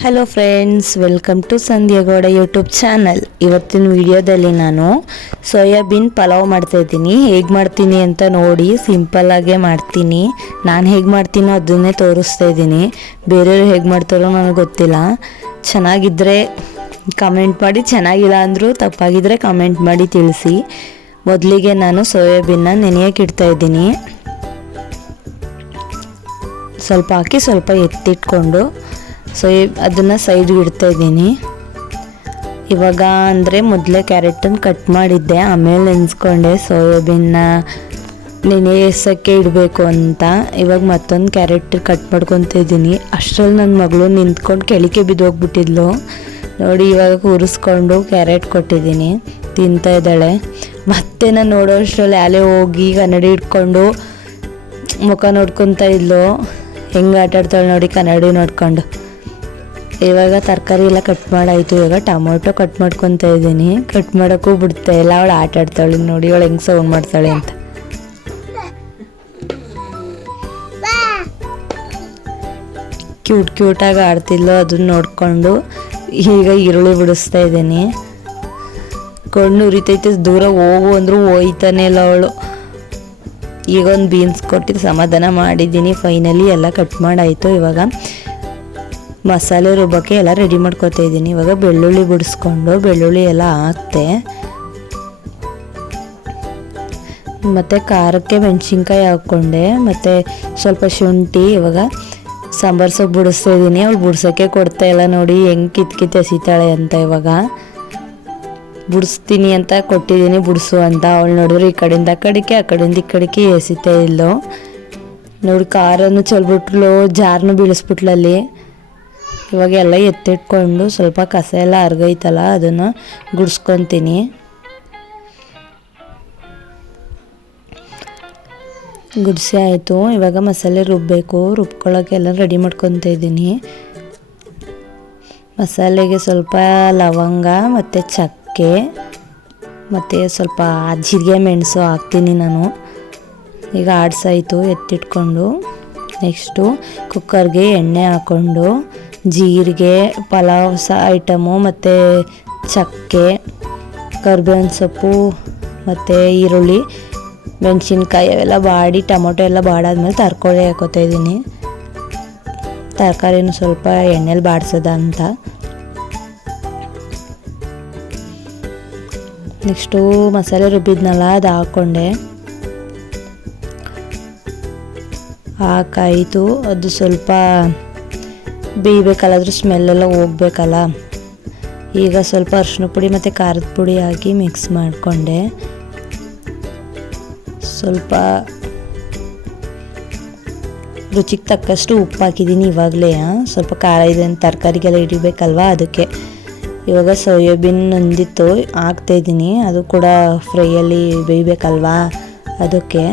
Hello friends, welcome to Sandhya Gowda YouTube channel. ಇವತ್ತಿನ ವಿಡಿಯೋದಲ್ಲಿ ನಾನು ಸೋಯಾಬೀನ್ ಪಲಾವ್ ಮಾಡ್ತಾಯಿದ್ದೀನಿ. ಹೇಗೆ ಮಾಡ್ತೀನಿ ಅಂತ ನೋಡಿ. ಸಿಂಪಲ್ಲಾಗೇ ಮಾಡ್ತೀನಿ. ನಾನು ಹೇಗೆ ಮಾಡ್ತೀನೋ ಅದನ್ನೇ ತೋರಿಸ್ತಾ ಇದ್ದೀನಿ. ಬೇರೆಯವರು ಹೇಗೆ ಮಾಡ್ತಾರೋ ನನಗೆ ಗೊತ್ತಿಲ್ಲ. ಚೆನ್ನಾಗಿದ್ದರೆ ಕಮೆಂಟ್ ಮಾಡಿ, ಚೆನ್ನಾಗಿಲ್ಲ ಅಂದರೂ ತಪ್ಪಾಗಿದ್ದರೆ ಕಮೆಂಟ್ ಮಾಡಿ ತಿಳಿಸಿ. ಮೊದಲಿಗೆ ನಾನು ಸೋಯಾಬೀನ್ನ ನೆನೆಯೋಕೆ ಇಡ್ತಾಯಿದ್ದೀನಿ. ಸ್ವಲ್ಪ ಹಾಕಿ ಸ್ವಲ್ಪ ಎತ್ತಿಟ್ಕೊಂಡು ಅದನ್ನು ಸೈಡ್ಗೆ ಇಡ್ತಾಯಿದ್ದೀನಿ. ಇವಾಗ ಅಂದರೆ ಮೊದಲೇ ಕ್ಯಾರೆಟನ್ನು ಕಟ್ ಮಾಡಿದ್ದೆ, ಆಮೇಲೆ ನೆನೆಸ್ಕೊಂಡೆ ಸೋಯಾಬೀನ್ನ ನೆನೆಸೋಕ್ಕೆ ಇಡಬೇಕು ಅಂತ. ಇವಾಗ ಮತ್ತೊಂದು ಕ್ಯಾರೆಟ್ ಕಟ್ ಮಾಡ್ಕೊತಾ ಇದ್ದೀನಿ. ಅಷ್ಟರಲ್ಲಿ ನನ್ನ ಮಗಳು ನಿಂತ್ಕೊಂಡು ಕೆಳಗೆ ಬಿದ್ದೋಗ್ಬಿಟ್ಟಿದ್ಲು ನೋಡಿ. ಇವಾಗ ಕೂರಿಸ್ಕೊಂಡು ಕ್ಯಾರೆಟ್ ಕೊಟ್ಟಿದ್ದೀನಿ, ತಿಂತಾ ಇದ್ದಾಳೆ. ಮತ್ತೆ ನಾನು ನೋಡೋ ಅಷ್ಟರಲ್ಲಿ ಅಲ್ಲೇ ಹೋಗಿ ಕನ್ನಡಿ ಇಟ್ಕೊಂಡು ಮುಖ ನೋಡ್ಕೊತಾ ಇದ್ಲು. ಹೆಂಗೆ ಆಟಾಡ್ತಾಳೆ ನೋಡಿ ಕನ್ನಡಿ ನೋಡ್ಕೊಂಡು. ಇವಾಗ ತರಕಾರಿ ಎಲ್ಲ ಕಟ್ ಮಾಡಾಯಿತು. ಇವಾಗ ಟೊಮೊಟೊ ಕಟ್ ಮಾಡ್ಕೊತಾ ಇದ್ದೀನಿ. ಕಟ್ ಮಾಡೋಕ್ಕೂ ಬಿಡ್ತಾ ಇಲ್ಲ, ಅವಳು ಆಟಾಡ್ತಾಳೆ ನೋಡಿ. ಅವಳು ಹೆಂಗೆ ಸೌಂಡ್ ಮಾಡ್ತಾಳೆ ಅಂತ. ಕ್ಯೂಟಾಗಿ ಆಡ್ತಿದ್ಲು, ಅದನ್ನ ನೋಡಿಕೊಂಡು ಈಗ ಈರುಳ್ಳಿ ಬಿಡಿಸ್ತಾ ಇದ್ದೀನಿ. ಕಣ್ಣು ಉರಿತೈತೆ, ದೂರ ಹೋಗು ಅಂದರೂ ಹೋಯ್ತಾನೆ ಇಲ್ಲ ಅವಳು. ಈಗ ಒಂದು ಬೀನ್ಸ್ ಕೊಟ್ಟಿದ್ದು ಸಮಾಧಾನ ಮಾಡಿದ್ದೀನಿ. ಫೈನಲಿ ಎಲ್ಲ ಕಟ್ ಮಾಡಾಯಿತು. ಇವಾಗ ಮಸಾಲೆ ರುಬ್ಬಕ್ಕೆ ಎಲ್ಲ ರೆಡಿ ಮಾಡ್ಕೊತಾ ಇದ್ದೀನಿ. ಇವಾಗ ಬೆಳ್ಳುಳ್ಳಿ ಬಿಡಿಸ್ಕೊಂಡು ಬೆಳ್ಳುಳ್ಳಿ ಎಲ್ಲ ಹಾಕ್ತೆ. ಮತ್ತು ಖಾರಕ್ಕೆ ಮೆಣಸಿನ್ಕಾಯಿ ಹಾಕ್ಕೊಂಡೆ, ಮತ್ತು ಸ್ವಲ್ಪ ಶುಂಠಿ. ಇವಾಗ ಸಾಂಬಾರು ಸೊಪ್ಪು ಬಿಡಿಸ್ತಾ ಇದ್ದೀನಿ. ಅವಳು ಬಿಡ್ಸೋಕ್ಕೆ ಕೊಡ್ತಾ ಇಲ್ಲ ನೋಡಿ, ಹೆಂಗೆ ಕಿತ್ಕಿತ್ತು ಎಸಿತಾಳೆ ಅಂತ. ಇವಾಗ ಬಿಡಿಸ್ತೀನಿ ಅಂತ ಕೊಟ್ಟಿದ್ದೀನಿ, ಬಿಡಿಸು ಅಂತ. ಅವಳು ನೋಡಿದ್ರೆ ಈ ಕಡೆಯಿಂದ ಆ ಕಡೆಗೆ, ಆ ಕಡೆಯಿಂದ ಈ ಕಡೆಗೆ ಎಸಿತಾ ಇಲ್ಲೋ ನೋಡಿ. ಖಾರನ್ನು ಚೆಲ್ಬಿಟ್ಲು, ಜಾರನ್ನು ಬೀಳಿಸ್ಬಿಟ್ಲಲ್ಲಿ. ಇವಾಗ ಎಲ್ಲ ಎತ್ತಿಟ್ಕೊಂಡು ಸ್ವಲ್ಪ ಕಸ ಎಲ್ಲ ಹರ್ಗೈತಲ್ಲ ಅದನ್ನು ಗುಡಿಸ್ಕೊತೀನಿ. ಗುಡಿಸಿ ಆಯಿತು. ಇವಾಗ ಮಸಾಲೆ ರುಬ್ಬಬೇಕು. ರುಬ್ಕೊಳ್ಳೋಕ್ಕೆಲ್ಲ ರೆಡಿ ಮಾಡ್ಕೊತಾ ಇದ್ದೀನಿ. ಮಸಾಲೆಗೆ ಸ್ವಲ್ಪ ಲವಂಗ ಮತ್ತು ಚಕ್ಕೆ ಮತ್ತು ಸ್ವಲ್ಪ ಜೀರಿಗೆ ಮೆಣಸು ಹಾಕ್ತೀನಿ ನಾನು. ಈಗ ಆಡ್ಸಾಯಿತು ಎತ್ತಿಟ್ಕೊಂಡು. ನೆಕ್ಸ್ಟು ಕುಕ್ಕರ್ಗೆ ಎಣ್ಣೆ ಹಾಕ್ಕೊಂಡು ಜೀರಿಗೆ, ಪಲಾವ್ ಐಟಮು ಮತ್ತು ಚಕ್ಕೆ, ಕರ್ಬೇವಿನ ಸೊಪ್ಪು ಮತ್ತು ಈರುಳ್ಳಿ, ಮೆಣಸಿನ್ಕಾಯಿ ಅವೆಲ್ಲ ಬಾಡಿ, ಟೊಮೊಟೊ ಎಲ್ಲ ಬಾಡಾದ್ಮೇಲೆ ತರಕಾರಿ ಹಾಕೋತಾ ಇದ್ದೀನಿ. ತರಕಾರಿನೂ ಸ್ವಲ್ಪ ಎಣ್ಣೆಲಿ ಬಾಡಿಸೋದ ಅಂತ. ನೆಕ್ಸ್ಟು ಮಸಾಲೆ ರುಬ್ಬಿದ್ನಲ್ಲ ಅದು ಹಾಕ್ಕೊಂಡೆ. ಹಾಕಾಯಿತು. ಅದು ಸ್ವಲ್ಪ ಬೇಯಬೇಕಲ್ಲ, ಅದ್ರ ಸ್ಮೆಲ್ಲೆಲ್ಲ ಹೋಗ್ಬೇಕಲ್ಲ. ಈಗ ಸ್ವಲ್ಪ ಅರಿಶಿನ ಪುಡಿ ಮತ್ತು ಖಾರದ ಪುಡಿ ಹಾಕಿ ಮಿಕ್ಸ್ ಮಾಡಿಕೊಂಡೆ. ಸ್ವಲ್ಪ ರುಚಿಗೆ ತಕ್ಕಷ್ಟು ಉಪ್ಪು ಹಾಕಿದ್ದೀನಿ ಇವಾಗಲೇ. ಸ್ವಲ್ಪ ಖಾರ ಇದೆ, ತರಕಾರಿಗೆಲ್ಲ ಹಿಡಿಬೇಕಲ್ವ ಅದಕ್ಕೆ. ಇವಾಗ ಸೋಯಾಬೀನ್ ನಂದಿತ್ತು ಹಾಕ್ತಾಯಿದ್ದೀನಿ. ಅದು ಕೂಡ ಫ್ರೈಯಲ್ಲಿ ಬೇಯಬೇಕಲ್ವಾ ಅದಕ್ಕೆ.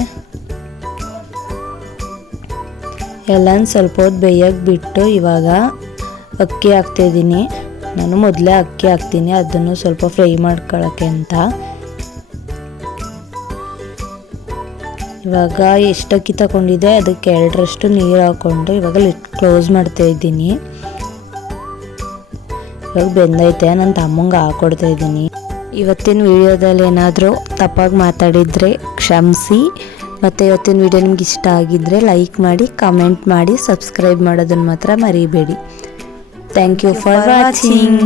ಎಲ್ಲನೂ ಸ್ವಲ್ಪ ಹೊತ್ತು ಬೇಯಕ್ಕೆ ಬಿಟ್ಟು ಇವಾಗ ಅಕ್ಕಿ ಹಾಕ್ತಾಯಿದ್ದೀನಿ. ನಾನು ಮೊದಲೇ ಅಕ್ಕಿ ಹಾಕ್ತೀನಿ, ಅದನ್ನು ಸ್ವಲ್ಪ ಫ್ರೈ ಮಾಡ್ಕೊಳ್ಳೋಕ್ಕೆ ಅಂತ. ಇವಾಗ ಎಷ್ಟು ಅಕ್ಕಿ ತಗೊಂಡಿದ್ದೆ ಅದಕ್ಕೆ 2ರಷ್ಟು ನೀರು ಹಾಕ್ಕೊಂಡು ಇವಾಗ ಲಿಡ್ ಕ್ಲೋಸ್ ಮಾಡ್ತಾಯಿದ್ದೀನಿ. ಇವಾಗ ಬೆಂದೈತೆ, ನನ್ನ ತಮ್ಮಂಗೆ ಹಾಕ್ಕೊಡ್ತಾ ಇದ್ದೀನಿ. ಇವತ್ತಿನ ವಿಡಿಯೋದಲ್ಲಿ ಏನಾದರೂ ತಪ್ಪಾಗಿ ಮಾತಾಡಿದರೆ ಕ್ಷಮಿಸಿ. ಮತ್ತು ಇವತ್ತಿನ ವಿಡಿಯೋ ನಿಮ್ಗೆ ಇಷ್ಟ ಆಗಿದ್ದರೆ ಲೈಕ್ ಮಾಡಿ, ಕಮೆಂಟ್ ಮಾಡಿ, ಸಬ್ಸ್ಕ್ರೈಬ್ ಮಾಡೋದನ್ನು ಮಾತ್ರ ಮರಿಬೇಡಿ. Thank you for watching.